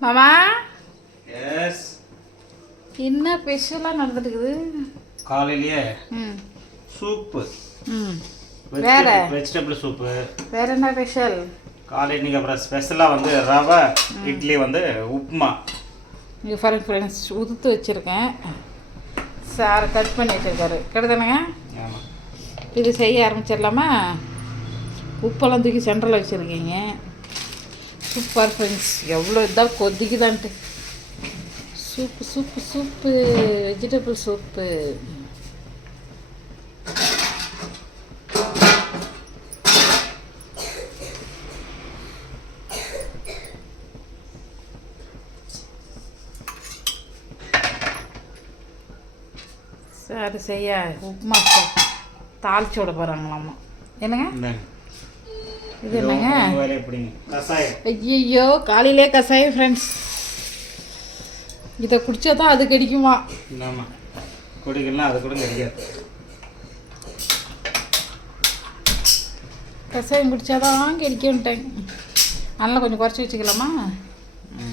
மாமா? எஸ் என்ன ஸ்பெஷலாக நடந்துட்டுருக்குது காலையிலேயே சூப்பு. ம். வேற? Vegetable soup. வேற என்ன ஸ்பெஷல் காலை இன்னைக்கு அப்புறம் ஸ்பெஷலாக வந்து ரவை இட்லி வந்து உப்புமா. இங்கே ஃபாரின் ஃப்ரெண்ட்ஸ் உதுத்து வச்சுருக்கேன். சார் கட் பண்ணி வச்சுருக்காரு. கிடதானுங்க ஆமாம் இது செய்ய ஆரம்பிச்சிடலாமா? உப்பெல்லாம் தூக்கி சென்டரில் வச்சுருக்கீங்க. சூப்பர் ஃப்ரெண்ட்ஸ் எவ்வளோ இதாக கொதிக்குதான்ட்டு soup soup soup vegetable soup சரி செய்ய உப்புமா சார். தாளிச்சு விட போகிறாங்களாம்மா என்னங்க? இது என்னங்க? ஐயோ காலையிலே கசாயம் ஃப்ரெண்ட்ஸ் இதை குடிச்சா தான் அது கிடைக்குமா? ஆமாம் குடிக்கலாம் அது கூட கிடைக்காது. கசாயம் குடிச்சா தான் கிடைக்கும்ட்டேன். நல்லா கொஞ்சம் குறைச்சி வச்சுக்கலாமா.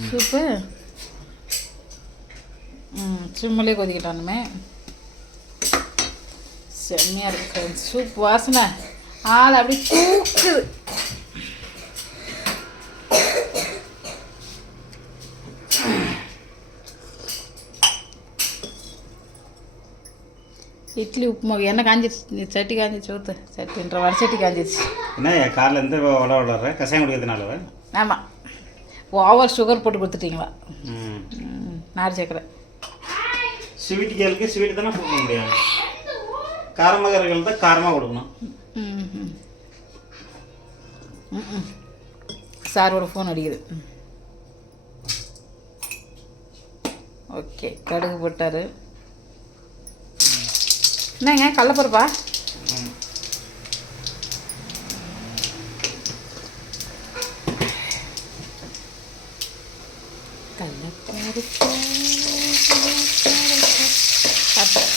சூப்பு. ம் சிம்மிலே கொதிக்கட்டானுமே செம்மையாக இருக்கு ஃப்ரெண்ட்ஸ் சூப் வாசனை. ஆள் அப்படி தூக்குது. இட்லி உப்புமா எண்ணெய் காஞ்சிருச்சு. சட்டி காஞ்சிச்சு ஊற்று சட்டின்ற வடை சட்டி காஞ்சிருச்சு. என்ன காலைல இருந்து உட விடுற கசாயம் குடிக்கிறதுனால ஆமாம் ஓவர் சுகர் போட்டு கொடுத்துட்டீங்களா? நார் சக்கரை. ஸ்வீட் கேளுக்கு ஸ்வீட் தானே கொடுக்க முடியும். காரமகர்கள் தான் காரமாக கொடுக்கணும். சாரோட ஃபோன் அடிக்குது. ஓகே கடுகு போட்டார். என்னங்க கடலப்பருப்பா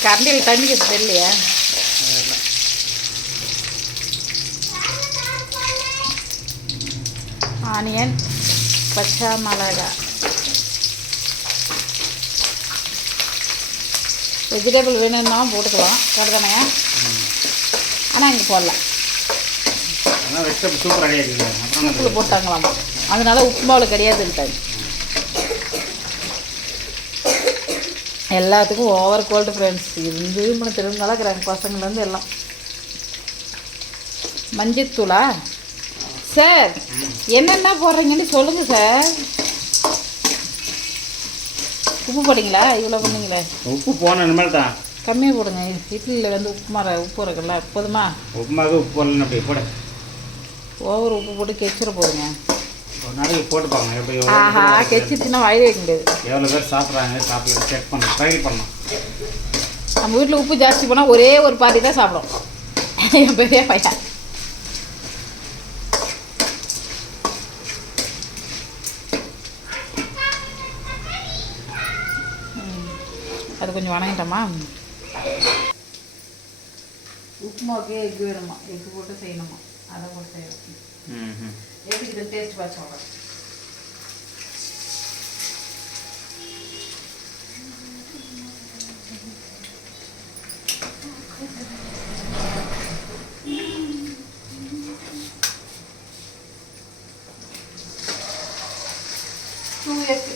கரண்டியில் தண்ணி கட்டு இல்லையா ஆனியன் பச்சை மிளகா வெஜிடபிள் வேணும்னா போட்டுக்கலாம். கருதானங்க ஆனால் இங்கே போடல. அதான் வெஜிடபிள் சூப்பர் ரெடி ஆகிடுங்க அப்புறம் உப்புல? போட்டாங்களாமா. அதனால உப்புமாவில் கிடையாதுன்ட்டாங்க எல்லாத்துக்கும் ஓவர் கோல்டு ஃப்ரெண்ட்ஸ் இருந்து மூணு திரும்ப இருக்கிறாங்க பசங்கள்லேருந்து எல்லாம். மஞ்சத்தூளா? சார் என்னென்ன போடுறீங்கன்னு சொல்லுங்கள் சார் உப்பு போட்டிங்களா? இவ்வளோ பண்ணீங்களே. உப்பு போன இனிமேல் தான். கம்மியாக போடுங்க. இட்லியில் வந்து உப்புமா உப்பு இருக்குல்ல போதுமா? உப்புமாவுக்கு உப்பு போடலன்னு அப்படி போட. ஓவர் உப்பு போட்டு கெச்சிட போடுங்க ஒரு நாளைக்கு போட்டு பாருங்க. எப்படி ஆஹா கெச்சிச்சுன்னா வாயிலே வைக்க முடியாது. எவ்வளோ பேர் சாப்பிட்றாங்க சாப்பிட செக் பண்ணணும் ட்ரையல் பண்ணணும் நம்ம வீட்டில் உப்பு ஜாஸ்தி போனால் ஒரே ஒரு பாதி தான் சாப்பிடும். என் பெரிய பையன். அது கொஞ்சம் வணங்கிட்டோமா? உப்புமாவுக்கு எக் வேணுமா? எக் போட்டு செய்யணுமா? அதை போட்டு செய்யணும். இது டேஸ்ட் பார்த்து சொல்கிறேன் டூ எக்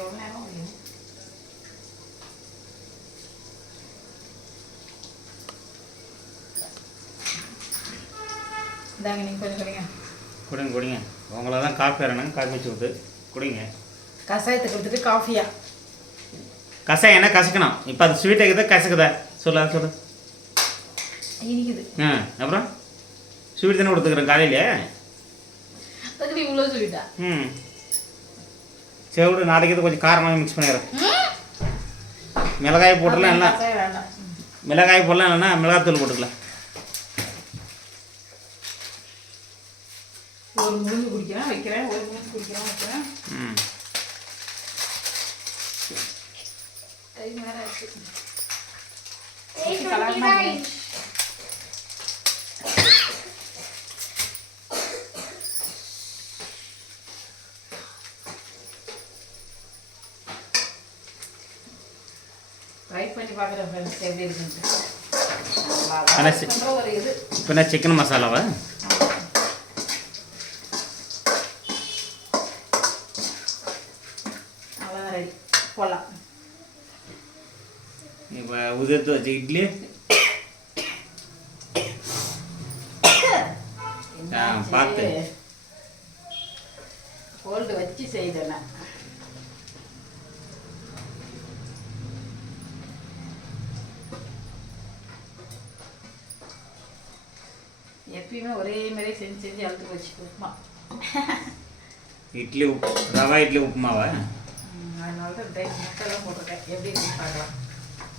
எவ்வளோ நேரம் ஆகும்? இந்தாங்க நீங்கள் கொஞ்சம் கொடுங்க. குடிங்க குடிங்க. உங்களை தான் காஃபி வரணும் காஃபி வச்சு விட்டு குடிங்க. கஷாயத்தை கொடுத்துட்டு காஃபியா? கசாயம் என்ன? கசக்கணும். இப்போ அது ஸ்வீட் ஆகுதா கசக்குதா. சொல்லு அது சொல்லு. இனிக்குது. ஆ அப்புறம்? ஸ்வீட் தானே கொடுத்துக்கிறேன் காலையிலே? அதுக்கு இவ்வளோ சொல்லிட்டா ம். சரி விடு நாளைக்கு இது கொஞ்சம் காரமாக மிக்ஸ் பண்ணிடுறேன் மிளகாய் கஷாயம் வேண்டாம். மிளகாய் போடலாம் இல்லைன்னா மிளகாத்தூள் போட்டுக்கலாம் ஒரு முழுங்கு குடிக்கிறேன் வைக்கிறேன் ஒரு முழுங்கு குடிக்கிறேன் வைக்கிறேன் ம் டைம் வேற ஆச்சு Eight கலர்னா twenty-nine. ட்ரை பண்ணி பார்க்குறேன் ஃப்ரெண்ட்ஸ் எப்படி இருக்குன்ட்டு. ஆனா சி- பண்ற ஒரு இது. இப்போ என்ன சிக்கன் மசாலாவா அவ்வளோதான் ரெடி போடலாம் இப்போ உதிர்த்து வச்ச இட்லி ஆ, பார்த்து. கோல்டு வச்சு செய்தேன் நான். எப்பயுமே ஒரே மாதிரி செஞ்சு செஞ்சு அழுத்து வச்சு உப்புமா இட்லி உப்பு ரவா இட்லி உப்புமாவா ம், அதனால தான் டைம் முட்டைலாம் போட்டிருக்கேன் எப்படி இருக்குன்னு பார்க்கலாம்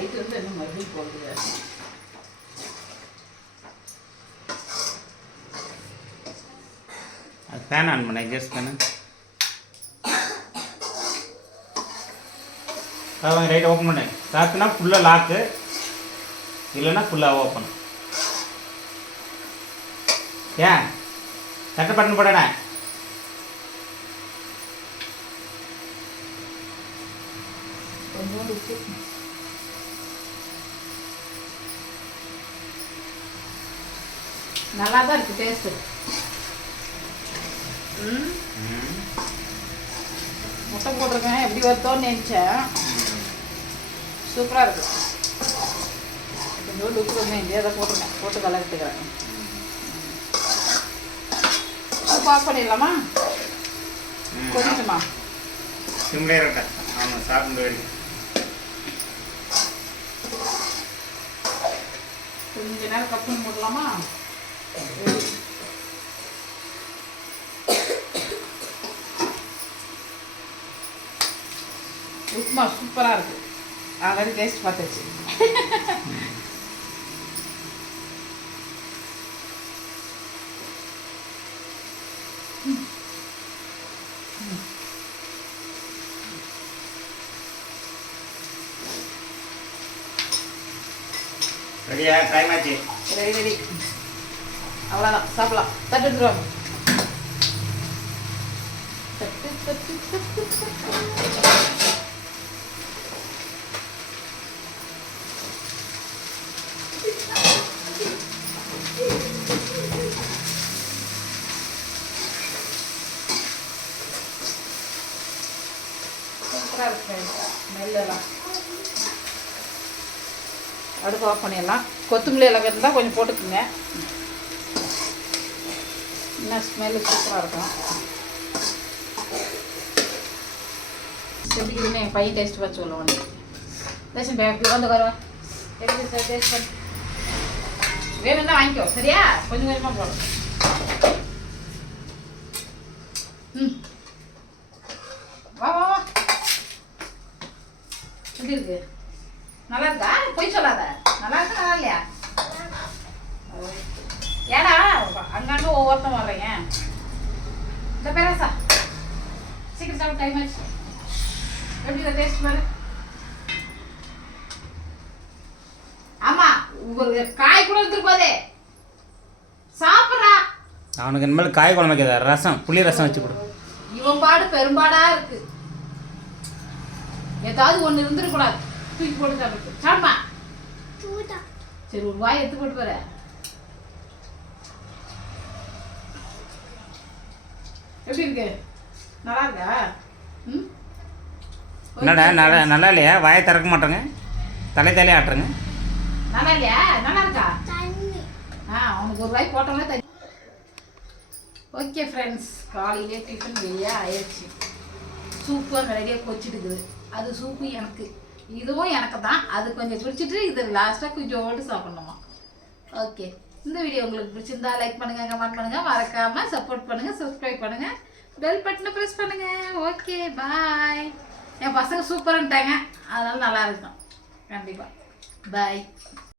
நைட்டு வந்து என்ன மறுபடியும் போடுது அது ஃபேன் ஆன் பண்ண பண்ணு அவங்க ரைட் ஓப்பன் பண்ணு. லாக்குனா ஃபுல்லாக லாக்கு இல்லைன்னா ஃபுல்லாக ஓப்பன் ஏன்? சட்டை பட்டன் போடடா கொஞ்சோண்டு நல்லா தான் இருக்கு டேஸ்ட்டு முட்டை போட்டிருக்கேன். எப்படி வருத்தோன்னு நினச்சேன். சூப்பராக இருக்கு. கொஞ்சோண்டு உப்பு கம்மியாக இல்லையா அதை போட்டிருக்கேன். போட்டு கலந்துக்கிறேன் பாஸ் பண்ணிடலாமா? ம். கொதிக்குமா சிம்லே இருக்கா ஆமாம் சாப்பிட்டு வேண்டி கொஞ்ச நேரம் கப்புன்னு போடலாமா? உப்புமா சூப்பராக இருக்கு. ஆல்ரெடி டேஸ்ட் பார்த்துச்சு. ரெடியா டைம் ஆச்சு. ரெடி ரெடி அவ்வளோதான் சாப்பிடலாம். தட்டு எடுத்துருவாங்க தட்டு தட்டு தட்டு தட்டு சூப்பராக இருக்கு. நெல்லெல்லாம் அடுப்பு ஆஃப் பண்ணிடலாம். கொத்தமல்லி இலக்கு இருந்தால் கொஞ்சம் போட்டுக்குங்க. என்ன ஸ்மெல்லு சூப்பராக இருக்கும். எப்படி இருக்குன்னு என் பையன் டேஸ்ட் பார்த்து சொல்லுவோம் ரேஷன் பை வந்து வருவா எப்படி சார் டேஸ்ட் பண்ணி வேணும்னா வாங்கிக்கோ சரியா? கொஞ்சம் கொஞ்சமாக போடும் ம். வா வா வா. எப்படி இருக்குது நல்லா இருக்கா பொய் சொல்லாத நல்லா இருக்கா நல்லா இல்லையா ஏடா அங்கங்க ஒவ்வொருத்தன் வர்றீங்க இந்த பேரசா சீக்கிரம் சாப்பிட டைம் ஆச்சு எப்படி டேஸ்ட் பாரு ஒரு காய் கூட எடுத்துட்டு போதே. சாப்பிட்றா. அவனுக்கு இனிமேல் காய் குழம்பு வைக்காத ரசம் புளி ரசம் வச்சு கொடு. இவன் பாடு பெரும்பாடா இருக்கு. ஏதாவது ஒண்ணு இருந்துடக்கூடாது தூக்கி போட்டு சாப்பிட்டு சாப்பிடுமா? சரி ஒரு வாய் எடுத்து போட்டு போற எப்படி இருக்கு? நல்லா இருக்கா? என்னடா நல்லா நல்லா இல்லையா வாயை திறக்க மாட்டேங்க. தலை தலையே ஆட்டுறங்க நல்லா இல்லையா நல்லா இருக்கா தண்ணி. ஆ அவனுக்கு ஒரு வாய் போட்டோம்னா தண்ணி. ஓகே ஃப்ரெண்ட்ஸ் காலையிலே டிஃபன் வெளியே ஆயிடுச்சு. சூப்பு அங்கே ரெடியாக கொச்சிட்டுக்குது. அது சூப்பு எனக்கு. இதுவும் எனக்கு தான். அது கொஞ்சம் குடிச்சிட்டு இது லாஸ்ட்டாக கொஞ்சோண்டு சாப்பிட்ணுமா. ஓகே. இந்த வீடியோ உங்களுக்கு பிடிச்சிருந்தா லைக் பண்ணுங்க கமெண்ட் பண்ணுங்க. மறக்காம சப்போர்ட் பண்ணுங்க சப்ஸ்கிரைப் பண்ணுங்க. பெல் பட்டனை ப்ரெஸ் பண்ணுங்க. ஓகே பாய் என் பசங்க சூப்பரான்ட்டாங்க அதனால நல்லா இருக்கும். கண்டிப்பாக பாய்